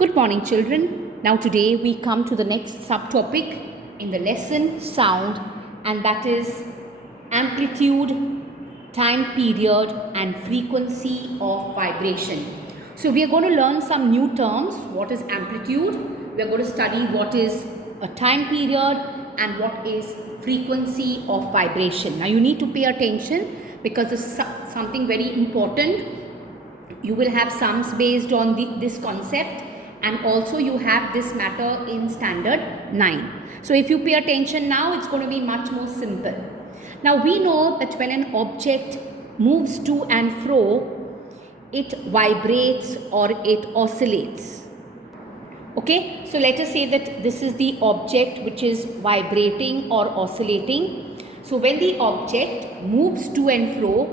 Good morning, children. Now, today we come to the next subtopic in the lesson sound, and that is amplitude, time period, and frequency of vibration. So, we are going to learn some new terms. What is amplitude? We are going to study what is a time period and what is frequency of vibration. Now, you need to pay attention because this is something very important. You will have sums based on this concept, and also you have this matter in standard 9. So if you pay attention now, it's going to be much more simple. Now we know that when an object moves to and fro, it vibrates or it oscillates. Okay, so let us say that this is the object which is vibrating or oscillating. So when the object moves to and fro,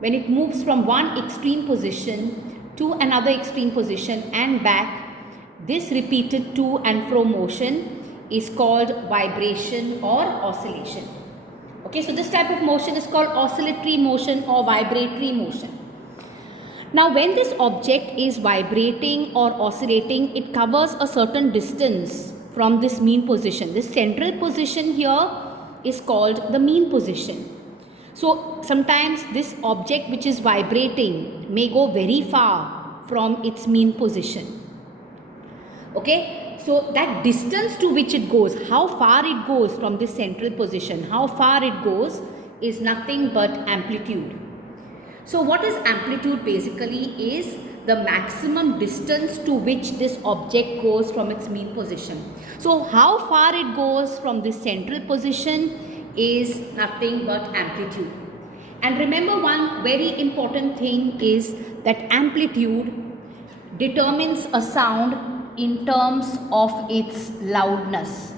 when it moves from one extreme position to another extreme position and back, this repeated to and fro motion is called vibration or oscillation. Okay, so this type of motion is called oscillatory motion or vibratory motion. Now, when this object is vibrating or oscillating, it covers a certain distance from this mean position. This central position here is called the mean position. So, sometimes this object which is vibrating may go very far from its mean position. Okay, so that distance to which it goes, how far it goes from this central position, how far it goes is nothing but amplitude. So what is amplitude basically is the maximum distance to which this object goes from its mean position. So how far it goes from this central position is nothing but amplitude. And remember, one very important thing is that amplitude determines a sound in terms of its loudness.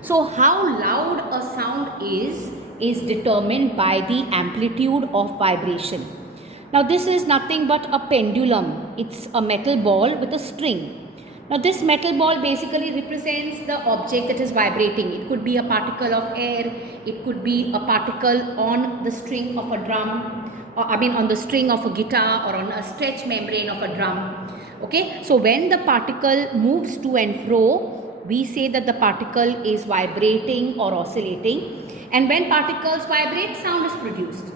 So how loud a sound is determined by the amplitude of vibration. Now this is nothing but a pendulum. It's a metal ball with a string. Now this metal ball basically represents the object that is vibrating. It could be a particle of air, it could be a particle on the string of a drum, or on the string of a guitar, or on a stretch membrane of a drum. Okay, so when the particle moves to and fro, we say that the particle is vibrating or oscillating, and when particles vibrate, sound is produced.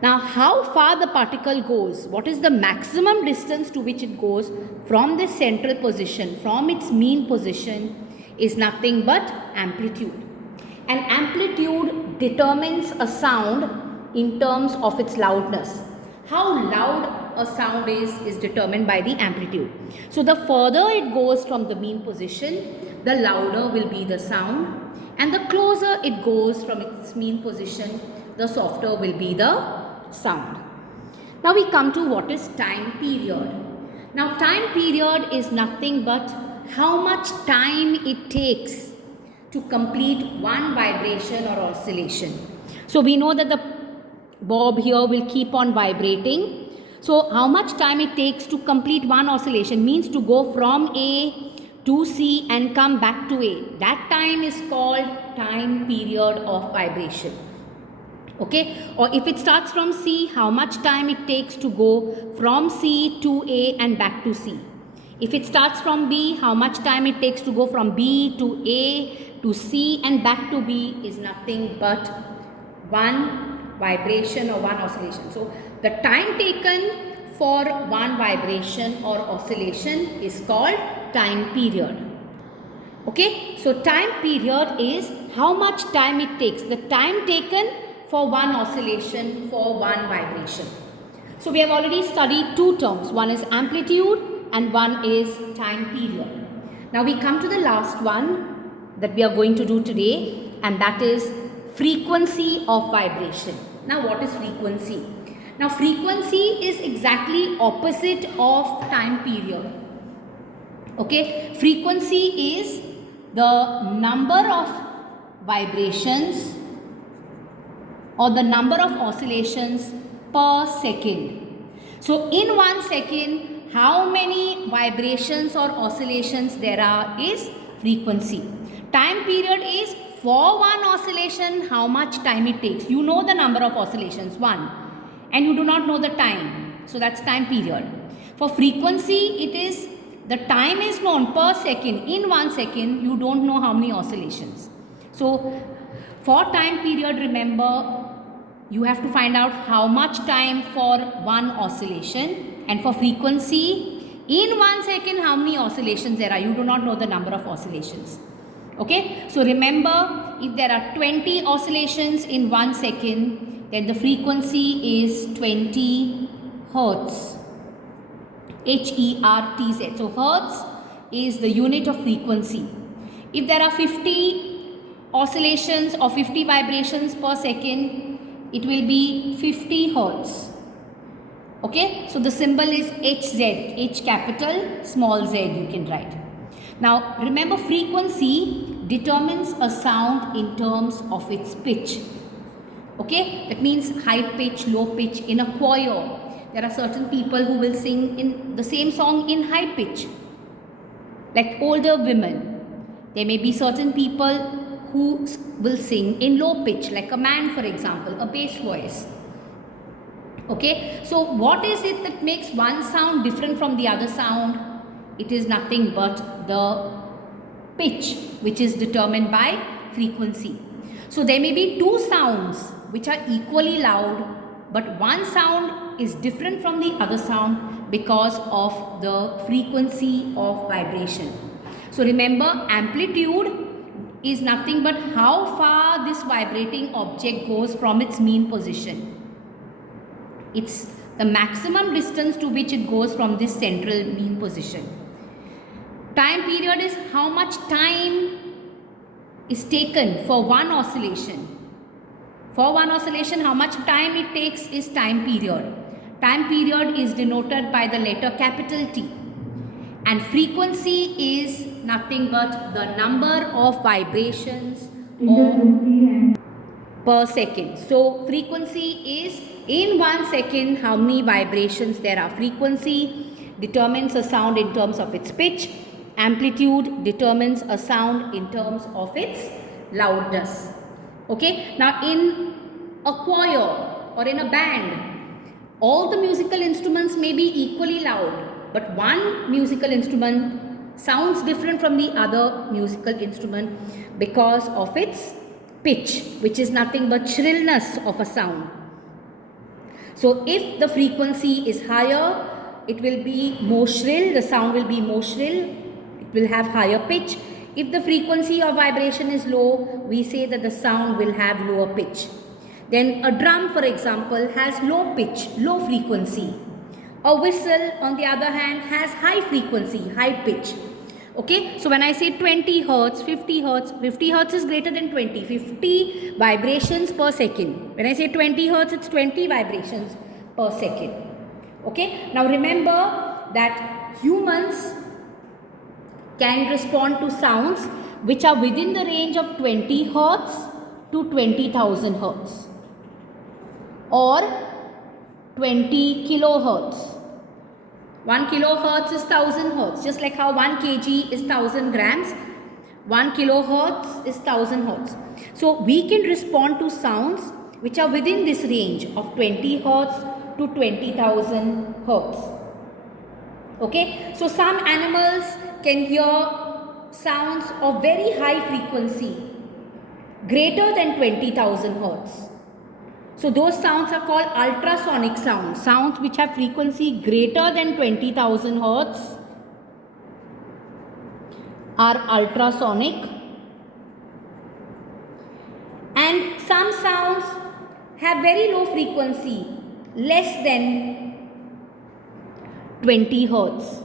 Now, how far the particle goes, what is the maximum distance to which it goes from this central position, from its mean position, is nothing but amplitude. And amplitude determines a sound in terms of its loudness. How loud a sound is determined by the amplitude. So the further it goes from the mean position, the louder will be the sound, and the closer it goes from its mean position, the softer will be the sound. Now we come to what is time period. Now time period is nothing but how much time it takes to complete one vibration or oscillation. So we know that the bob here will keep on vibrating. So how much time it takes to complete one oscillation means to go from A to C and come back to A. That time is called time period of vibration. Okay, or if it starts from C, how much time it takes to go from C to A and back to C. If it starts from B, how much time it takes to go from B to A to C and back to B is nothing but one vibration or one oscillation. So the time taken for one vibration or oscillation is called time period. Okay, so time period is how much time it takes, the time taken for one oscillation, for one vibration. So we have already studied two terms. One is amplitude and one is time period. Now we come to the last one that we are going to do today, and that is frequency of vibration. Now what is frequency? Now frequency is exactly opposite of time period. Okay, frequency is the number of vibrations or the number of oscillations per second. So in 1 second, how many vibrations or oscillations there are is frequency. Time period is for one oscillation, how much time it takes. You know the number of oscillations, 1, and you do not know the time. So that's time period. For frequency, it is the time is known per second. In 1 second, you don't know how many oscillations. So for time period, remember, you have to find out how much time for one oscillation, and for frequency, in 1 second, how many oscillations there are. You do not know the number of oscillations. Okay, so remember, if there are 20 oscillations in 1 second, then the frequency is 20 hertz. Hertz. So hertz is the unit of frequency. If there are 50 oscillations or 50 vibrations per second, it will be 50 hertz. Okay, so the symbol is Hz, H capital, small z you can write. Now remember, frequency determines a sound in terms of its pitch. Okay, that means high pitch, low pitch. In a choir, there are certain people who will sing in the same song in high pitch, like older women. There may be certain people who will sing in low pitch, like a man, for example, a bass voice. Okay, so what is it that makes one sound different from the other sound? It is nothing but the pitch, which is determined by frequency. So there may be two sounds which are equally loud, but one sound is different from the other sound because of the frequency of vibration. So remember, amplitude is nothing but how far this vibrating object goes from its mean position. It's the maximum distance to which it goes from this central mean position. Time period is how much time is taken for one oscillation. For one oscillation, how much time it takes is time period. Time period is denoted by the letter capital T. And frequency is nothing but the number of vibrations per second. So frequency is in 1 second how many vibrations there are. Frequency determines a sound in terms of its pitch. Amplitude determines a sound in terms of its loudness. Okay, now in a choir or in a band, all the musical instruments may be equally loud, but one musical instrument sounds different from the other musical instrument because of its pitch, which is nothing but shrillness of a sound. So if the frequency is higher, it will be more shrill, the sound will be more shrill, it will have higher pitch. If the frequency of vibration is low, we say that the sound will have lower pitch. Then a drum, for example, has low pitch, low frequency. A whistle, on the other hand, has high frequency, high pitch. Okay, so when I say 20 hertz, 50 hertz, 50 hertz is greater than 20, 50 vibrations per second. When I say 20 hertz, it's 20 vibrations per second. Okay, now remember that humans can respond to sounds which are within the range of 20 hertz to 20,000 hertz or 20 kilohertz. 1 kilohertz is 1000 hertz, just like how 1 kg is 1000 grams, 1 kilohertz is 1000 hertz. So we can respond to sounds which are within this range of 20 hertz to 20,000 hertz. Okay, so some animals can hear sounds of very high frequency, greater than 20,000 hertz. So those sounds are called ultrasonic sounds, sounds which have frequency greater than 20,000 hertz are ultrasonic. And some sounds have very low frequency, less than 20 hertz.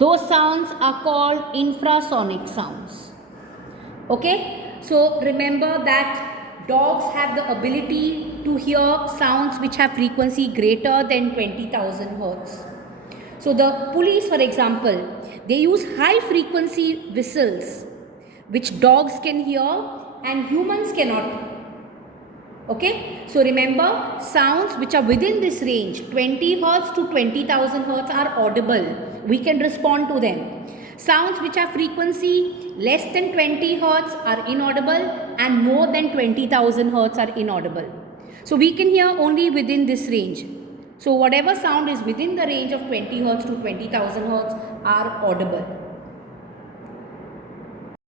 Those sounds are called infrasonic sounds. Okay, so remember that dogs have the ability to hear sounds which have frequency greater than 20,000 hertz. So the police, for example, they use high frequency whistles which dogs can hear and humans cannot. Okay, so remember, sounds which are within this range, 20 hertz to 20,000 hertz, are audible. We can respond to them. Sounds which have frequency less than 20 hertz are inaudible and more than 20,000 hertz are inaudible. So we can hear only within this range. So whatever sound is within the range of 20 hertz to 20,000 hertz are audible.